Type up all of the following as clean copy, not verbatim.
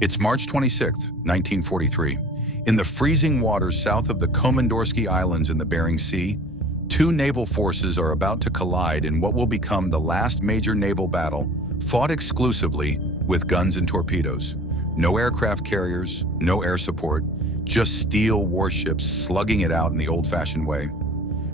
It's March 26, 1943. In the freezing waters south of the Komandorski Islands in the Bering Sea, two naval forces are about to collide in what will become the last major naval battle fought exclusively with guns and torpedoes. No aircraft carriers, no air support, just steel warships slugging it out in the old-fashioned way.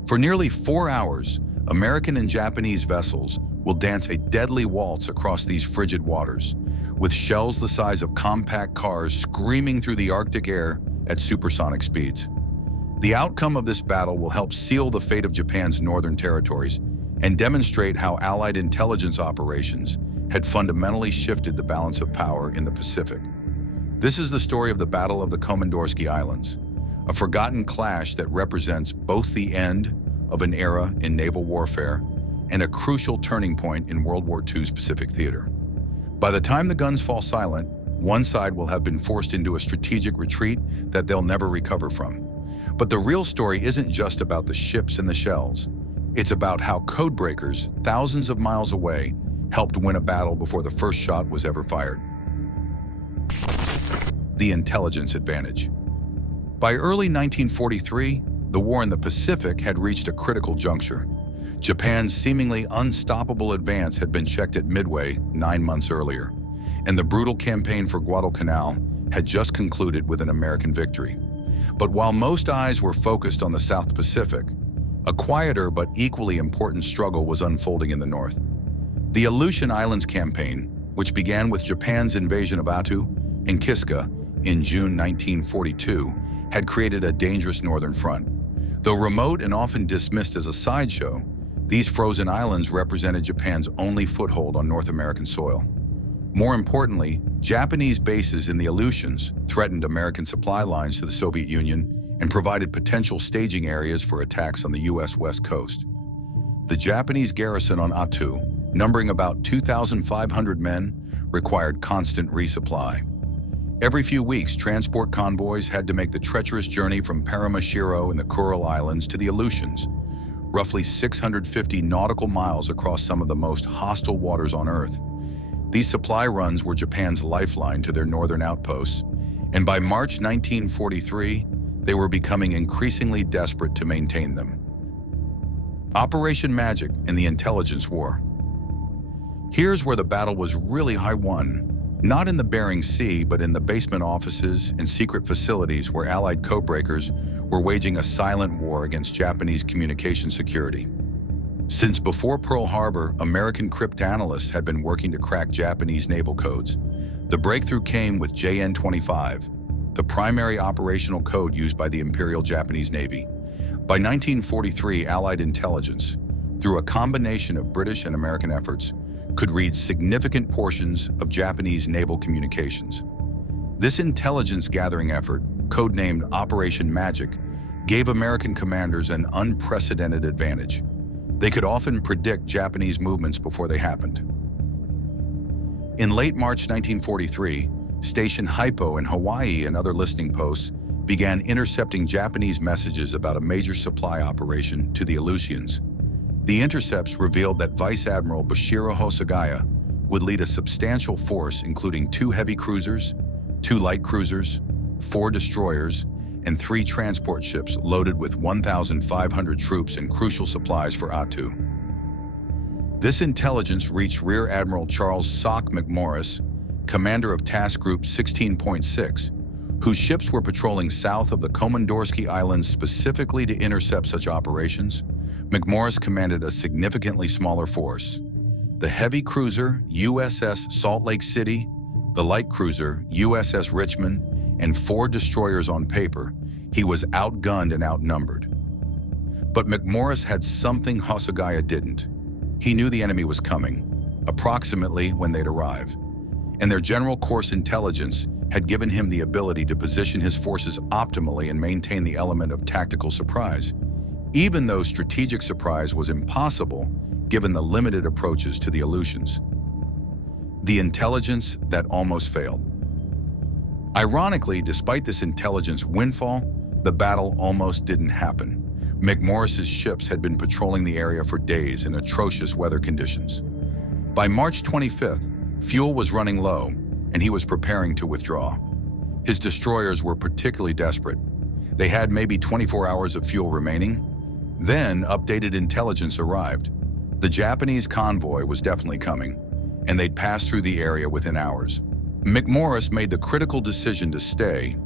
For nearly 4 hours, American and Japanese vessels will dance a deadly waltz across these frigid waters, with shells the size of compact cars screaming through the Arctic air at supersonic speeds. The outcome of this battle will help seal the fate of Japan's northern territories and demonstrate how Allied intelligence operations had fundamentally shifted the balance of power in the Pacific. This is the story of the Battle of the Komandorski Islands, a forgotten clash that represents both the end of an era in naval warfare and a crucial turning point in World War II's Pacific theater. By the time the guns fall silent, one side will have been forced into a strategic retreat that they'll never recover from. But the real story isn't just about the ships and the shells. It's about how codebreakers thousands of miles away helped win a battle before the first shot was ever fired. The intelligence advantage. By early 1943, the war in the Pacific had reached a critical juncture. Japan's seemingly unstoppable advance had been checked at Midway 9 months earlier, and the brutal campaign for Guadalcanal had just concluded with an American victory. But while most eyes were focused on the South Pacific, a quieter but equally important struggle was unfolding in the north. The Aleutian Islands campaign, which began with Japan's invasion of Attu and Kiska in June 1942, had created a dangerous northern front. Though remote and often dismissed as a sideshow, these frozen islands represented Japan's only foothold on North American soil. More importantly, Japanese bases in the Aleutians threatened American supply lines to the Soviet Union and provided potential staging areas for attacks on the U.S. West Coast. The Japanese garrison on Attu, numbering about 2,500 men, required constant resupply. Every few weeks, transport convoys had to make the treacherous journey from Paramashiro in the Kuril Islands to the Aleutians, roughly 650 nautical miles across some of the most hostile waters on Earth. These supply runs were Japan's lifeline to their northern outposts, and by March 1943, they were becoming increasingly desperate to maintain them. Operation Magic and the Intelligence War. Here's where the battle was really won. Not in the Bering Sea, but in the basement offices and secret facilities where Allied codebreakers were waging a silent war against Japanese communication security. Since before Pearl Harbor, American cryptanalysts had been working to crack Japanese naval codes. The breakthrough came with JN-25, the primary operational code used by the Imperial Japanese Navy. By 1943, Allied intelligence, through a combination of British and American efforts, could read significant portions of Japanese naval communications. This intelligence-gathering effort, codenamed Operation Magic, gave American commanders an unprecedented advantage. They could often predict Japanese movements before they happened. In late March 1943, Station Hypo in Hawaii and other listening posts began intercepting Japanese messages about a major supply operation to the Aleutians. The intercepts revealed that Vice Admiral Boshiro Hosogaya would lead a substantial force including 2 heavy cruisers, 2 light cruisers, 4 destroyers, and 3 transport ships loaded with 1,500 troops and crucial supplies for Attu. This intelligence reached Rear Admiral Charles McMorris, commander of Task Group 16.6, whose ships were patrolling south of the Komandorski Islands specifically to intercept such operations. McMorris commanded a significantly smaller force: the heavy cruiser USS Salt Lake City, the light cruiser USS Richmond, and 4 destroyers on paper. He was outgunned and outnumbered. But McMorris had something Hosogaya didn't. He knew the enemy was coming, approximately when they'd arrive, and their general course intelligence had given him the ability to position his forces optimally and maintain the element of tactical surprise, even though strategic surprise was impossible given the limited approaches to the Aleutians. The intelligence that almost failed. Ironically, despite this intelligence windfall, the battle almost didn't happen. McMorris's ships had been patrolling the area for days in atrocious weather conditions. By March 25th, fuel was running low, and he was preparing to withdraw. His destroyers were particularly desperate. They had maybe 24 hours of fuel remaining. Then, updated intelligence arrived. The Japanese convoy was definitely coming, and they'd pass through the area within hours. McMorris made the critical decision to stay,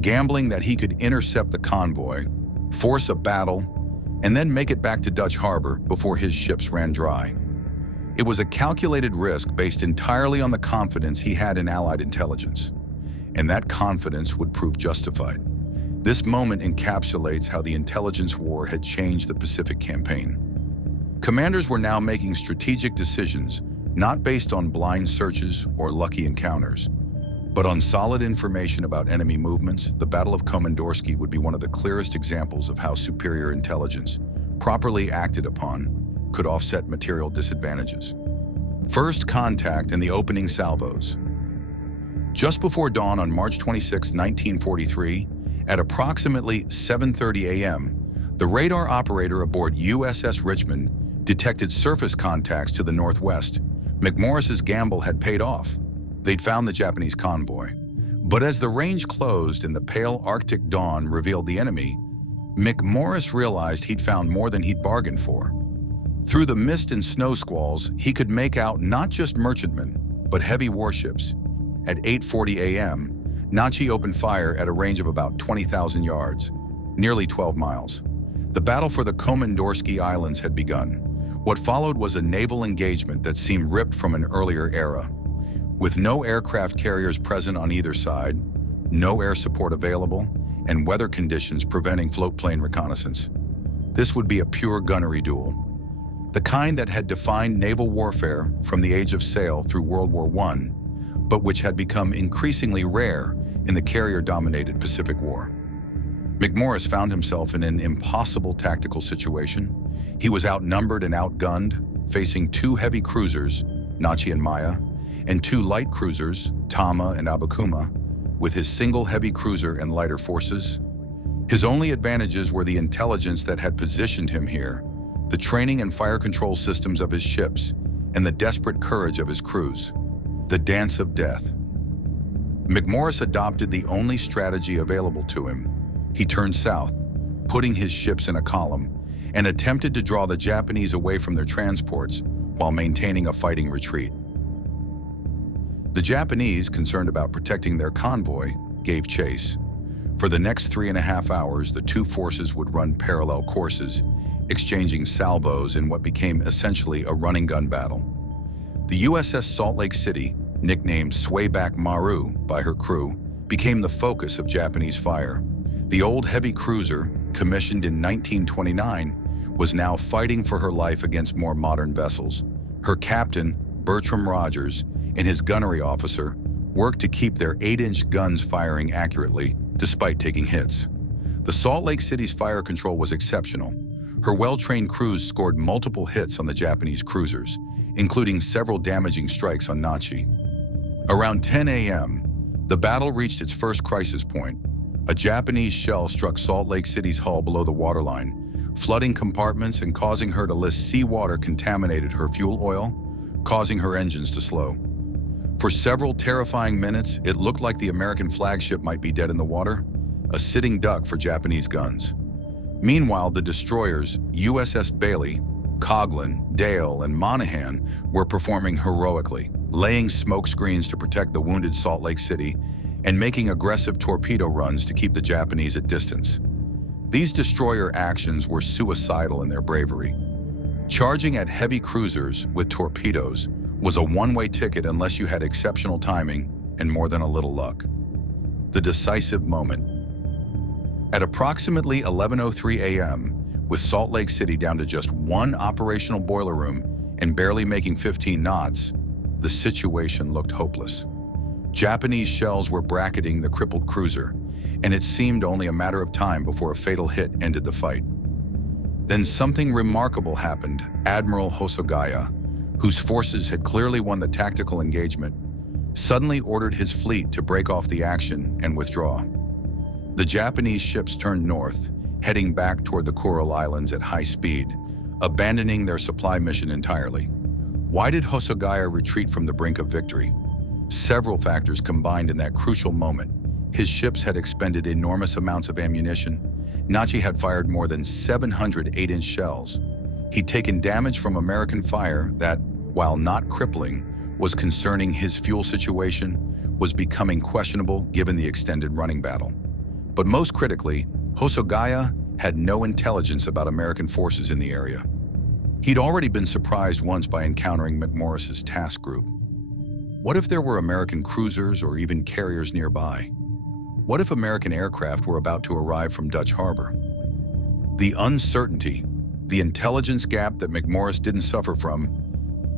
gambling that he could intercept the convoy, force a battle, and then make it back to Dutch Harbor before his ships ran dry. It was a calculated risk based entirely on the confidence he had in Allied intelligence, and that confidence would prove justified. This moment encapsulates how the intelligence war had changed the Pacific campaign. Commanders were now making strategic decisions, not based on blind searches or lucky encounters, but on solid information about enemy movements. The Battle of Komandorski would be one of the clearest examples of how superior intelligence, properly acted upon, could offset material disadvantages. First contact and the opening salvos. Just before dawn on March 26, 1943, at approximately 7:30 a.m., the radar operator aboard USS Richmond detected surface contacts to the northwest. McMorris's gamble had paid off. They'd found the Japanese convoy. But as the range closed and the pale Arctic dawn revealed the enemy, McMorris realized he'd found more than he'd bargained for. Through the mist and snow squalls, he could make out not just merchantmen, but heavy warships. At 8:40 a.m., Nachi opened fire at a range of about 20,000 yards, nearly 12 miles. The battle for the Komandorski Islands had begun. What followed was a naval engagement that seemed ripped from an earlier era. With no aircraft carriers present on either side, no air support available, and weather conditions preventing floatplane reconnaissance. This would be a pure gunnery duel. The kind that had defined naval warfare from the age of sail through World War I, but which had become increasingly rare in the carrier-dominated Pacific War. McMorris found himself in an impossible tactical situation. He was outnumbered and outgunned, facing two heavy cruisers, Nachi and Maya, and two light cruisers, Tama and Abukuma, with his single heavy cruiser and lighter forces. His only advantages were the intelligence that had positioned him here, the training and fire control systems of his ships, and the desperate courage of his crews. The dance of death. McMorris adopted the only strategy available to him. He turned south, putting his ships in a column, and attempted to draw the Japanese away from their transports while maintaining a fighting retreat. The Japanese, concerned about protecting their convoy, gave chase. For the next 3.5 hours, the two forces would run parallel courses, exchanging salvos in what became essentially a running gun battle. The USS Salt Lake City, nicknamed Swayback Maru by her crew, became the focus of Japanese fire. The old heavy cruiser, commissioned in 1929, was now fighting for her life against more modern vessels. Her captain, Bertram Rogers, and his gunnery officer worked to keep their 8-inch guns firing accurately, despite taking hits. The Salt Lake City's fire control was exceptional. Her well-trained crews scored multiple hits on the Japanese cruisers, including several damaging strikes on Nachi. Around 10 a.m., the battle reached its first crisis point. A Japanese shell struck Salt Lake City's hull below the waterline, flooding compartments and causing her to list seawater contaminated her fuel oil, causing her engines to slow. For several terrifying minutes, it looked like the American flagship might be dead in the water, a sitting duck for Japanese guns. Meanwhile, the destroyers USS Bailey, Coghlan, Dale, and Monaghan were performing heroically, laying smoke screens to protect the wounded Salt Lake City and making aggressive torpedo runs to keep the Japanese at distance. These destroyer actions were suicidal in their bravery. Charging at heavy cruisers with torpedoes was a one-way ticket unless you had exceptional timing and more than a little luck. The decisive moment. At approximately 11:03 a.m., with Salt Lake City down to just one operational boiler room and barely making 15 knots, the situation looked hopeless. Japanese shells were bracketing the crippled cruiser, and it seemed only a matter of time before a fatal hit ended the fight. Then something remarkable happened. Admiral Hosogaya, whose forces had clearly won the tactical engagement, suddenly ordered his fleet to break off the action and withdraw. The Japanese ships turned north, heading back toward the Coral Islands at high speed, abandoning their supply mission entirely. Why did Hosogaya retreat from the brink of victory? Several factors combined in that crucial moment. His ships had expended enormous amounts of ammunition. Nachi had fired more than 700 8-inch shells. He'd taken damage from American fire that, while not crippling, was concerning his fuel situation, was becoming questionable given the extended running battle. But most critically, Hosogaya had no intelligence about American forces in the area. He'd already been surprised once by encountering McMorris's task group. What if there were American cruisers or even carriers nearby? What if American aircraft were about to arrive from Dutch Harbor? The uncertainty, the intelligence gap that McMorris didn't suffer from,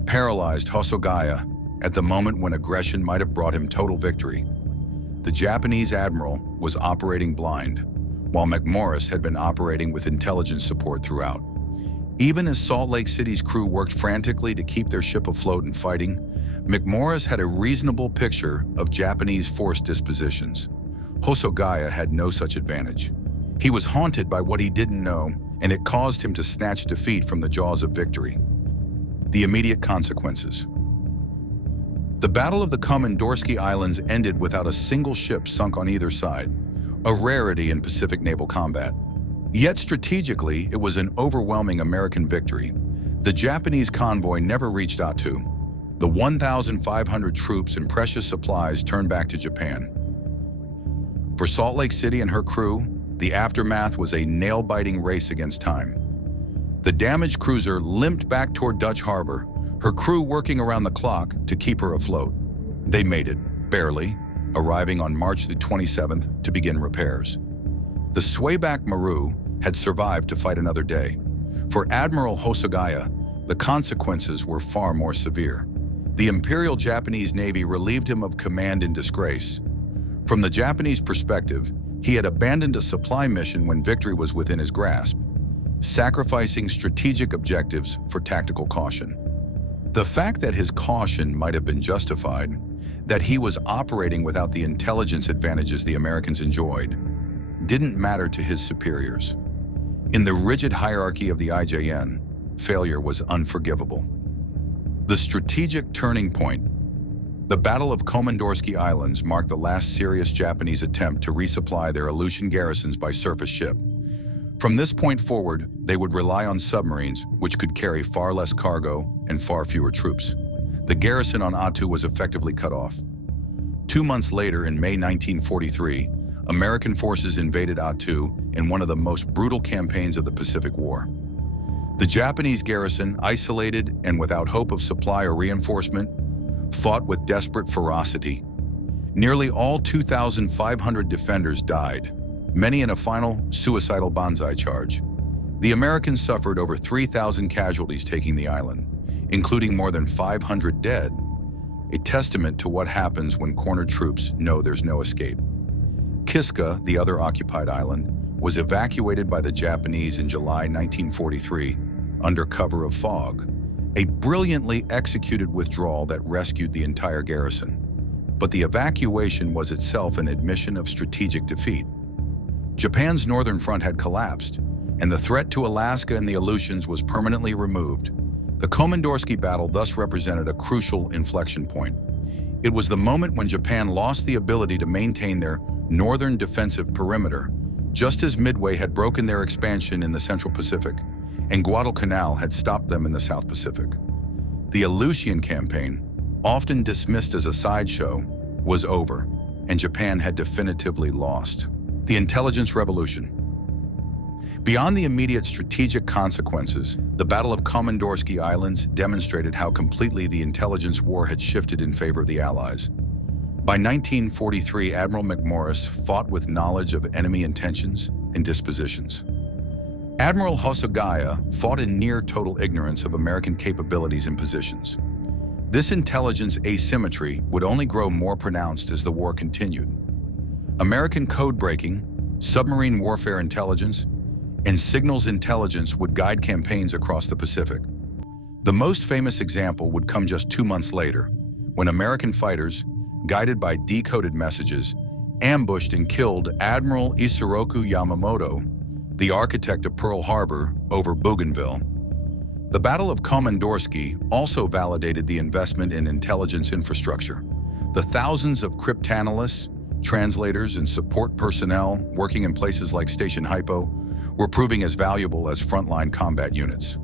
paralyzed Hosogaya at the moment when aggression might have brought him total victory. The Japanese admiral was operating blind, while McMorris had been operating with intelligence support throughout. Even as Salt Lake City's crew worked frantically to keep their ship afloat and fighting, McMorris had a reasonable picture of Japanese force dispositions. Hosogaya had no such advantage. He was haunted by what he didn't know, and it caused him to snatch defeat from the jaws of victory. The immediate consequences. The Battle of the Komandorski Islands ended without a single ship sunk on either side, a rarity in Pacific naval combat. Yet strategically, it was an overwhelming American victory. The Japanese convoy never reached Attu. The 1,500 troops and precious supplies turned back to Japan. For Salt Lake City and her crew, the aftermath was a nail-biting race against time. The damaged cruiser limped back toward Dutch Harbor, her crew working around the clock to keep her afloat. They made it, barely, arriving on March the 27th to begin repairs. The swayback Maru had survived to fight another day. For Admiral Hosogaya, the consequences were far more severe. The Imperial Japanese Navy relieved him of command in disgrace. From the Japanese perspective, he had abandoned a supply mission when victory was within his grasp, sacrificing strategic objectives for tactical caution. The fact that his caution might have been justified, that he was operating without the intelligence advantages the Americans enjoyed, didn't matter to his superiors. In the rigid hierarchy of the IJN, failure was unforgivable. The strategic turning point. The Battle of Komandorski Islands marked the last serious Japanese attempt to resupply their Aleutian garrisons by surface ship. From this point forward, they would rely on submarines, which could carry far less cargo and far fewer troops. The garrison on Attu was effectively cut off. 2 months later, in May 1943, American forces invaded Attu in one of the most brutal campaigns of the Pacific War. The Japanese garrison, isolated and without hope of supply or reinforcement, fought with desperate ferocity. Nearly all 2,500 defenders died, many in a final suicidal banzai charge. The Americans suffered over 3,000 casualties taking the island, including more than 500 dead, a testament to what happens when cornered troops know there's no escape. Kiska, the other occupied island, was evacuated by the Japanese in July 1943 under cover of fog, a brilliantly executed withdrawal that rescued the entire garrison. But the evacuation was itself an admission of strategic defeat. Japan's northern front had collapsed, and the threat to Alaska and the Aleutians was permanently removed. The Komandorski battle thus represented a crucial inflection point. It was the moment when Japan lost the ability to maintain their northern defensive perimeter, just as Midway had broken their expansion in the Central Pacific, and Guadalcanal had stopped them in the South Pacific. The Aleutian campaign, often dismissed as a sideshow, was over, and Japan had definitively lost. The intelligence revolution. Beyond the immediate strategic consequences, the Battle of Komandorski Islands demonstrated how completely the intelligence war had shifted in favor of the Allies. By 1943, Admiral McMorris fought with knowledge of enemy intentions and dispositions. Admiral Hosogaya fought in near total ignorance of American capabilities and positions. This intelligence asymmetry would only grow more pronounced as the war continued. American code-breaking, submarine warfare intelligence, and signals intelligence would guide campaigns across the Pacific. The most famous example would come just 2 months later, when American fighters, guided by decoded messages, ambushed and killed Admiral Isoroku Yamamoto, the architect of Pearl Harbor, over Bougainville. The Battle of Komandorski also validated the investment in intelligence infrastructure. The thousands of cryptanalysts, translators, and support personnel working in places like Station Hypo were proving as valuable as frontline combat units.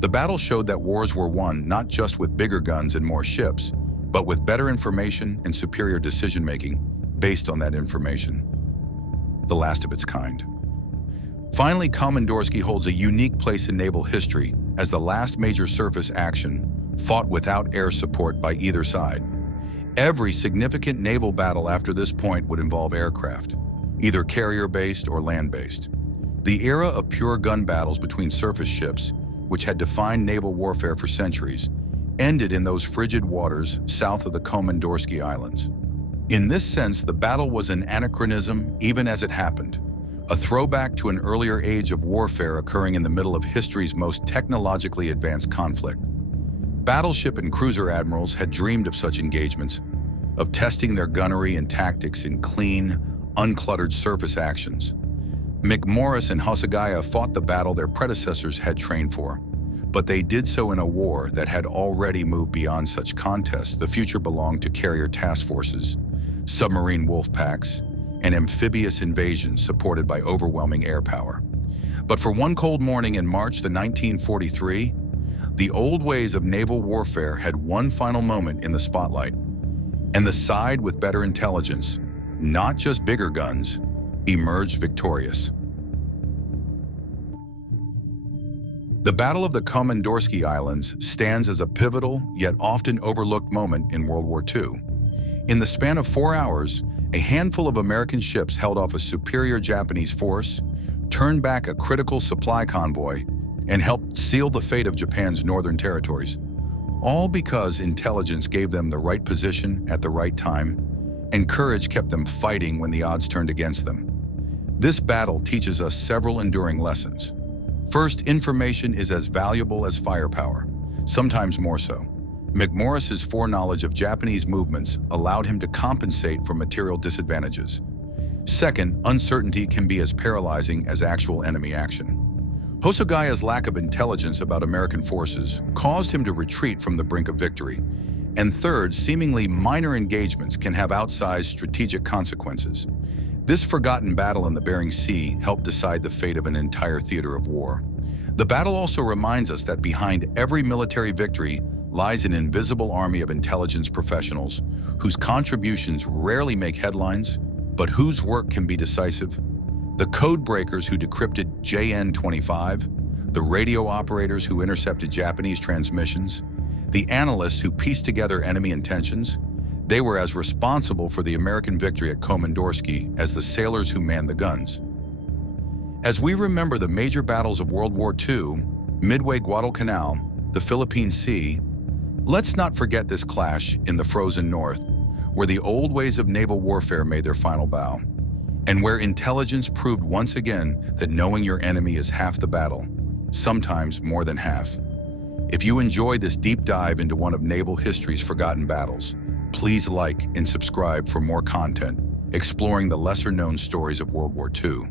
The battle showed that wars were won not just with bigger guns and more ships, but with better information and superior decision-making based on that information. The last of its kind. Finally, Komandorski holds a unique place in naval history as the last major surface action fought without air support by either side. Every significant naval battle after this point would involve aircraft, either carrier-based or land-based. The era of pure gun battles between surface ships, which had defined naval warfare for centuries, ended in those frigid waters south of the Komandorski Islands. In this sense, the battle was an anachronism even as it happened, a throwback to an earlier age of warfare occurring in the middle of history's most technologically advanced conflict. Battleship and cruiser admirals had dreamed of such engagements, of testing their gunnery and tactics in clean, uncluttered surface actions. McMorris and Hosogaya fought the battle their predecessors had trained for, but they did so in a war that had already moved beyond such contests. The future belonged to carrier task forces, submarine wolf packs, and amphibious invasions supported by overwhelming air power. But for one cold morning in March 1943, the old ways of naval warfare had one final moment in the spotlight, and the side with better intelligence, not just bigger guns, emerged victorious. The Battle of the Komandorski Islands stands as a pivotal yet often overlooked moment in World War II. In the span of 4 hours, a handful of American ships held off a superior Japanese force, turned back a critical supply convoy, and helped seal the fate of Japan's northern territories. All because intelligence gave them the right position at the right time, and courage kept them fighting when the odds turned against them. This battle teaches us several enduring lessons. First, information is as valuable as firepower, sometimes more so. McMorris's foreknowledge of Japanese movements allowed him to compensate for material disadvantages. Second, uncertainty can be as paralyzing as actual enemy action. Hosogaya's lack of intelligence about American forces caused him to retreat from the brink of victory. And third, seemingly minor engagements can have outsized strategic consequences. This forgotten battle in the Bering Sea helped decide the fate of an entire theater of war. The battle also reminds us that behind every military victory lies an invisible army of intelligence professionals whose contributions rarely make headlines, but whose work can be decisive. The code breakers who decrypted JN-25, the radio operators who intercepted Japanese transmissions, the analysts who pieced together enemy intentions, they were as responsible for the American victory at Komandorski as the sailors who manned the guns. As we remember the major battles of World War II, Midway, Guadalcanal, the Philippine Sea, let's not forget this clash in the frozen north, where the old ways of naval warfare made their final bow, and where intelligence proved once again that knowing your enemy is half the battle, sometimes more than half. If you enjoyed this deep dive into one of naval history's forgotten battles, please like and subscribe for more content exploring the lesser-known stories of World War II.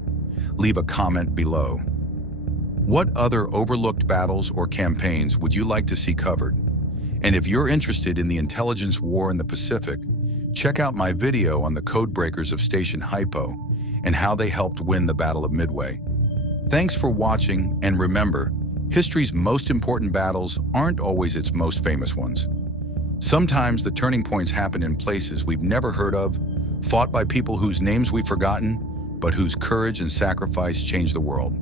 Leave a comment below. What other overlooked battles or campaigns would you like to see covered? And if you're interested in the intelligence war in the Pacific, check out my video on the code breakers of Station Hypo and how they helped win the Battle of Midway. Thanks for watching, and remember, history's most important battles aren't always its most famous ones. Sometimes the turning points happen in places we've never heard of, fought by people whose names we've forgotten, but whose courage and sacrifice changed the world.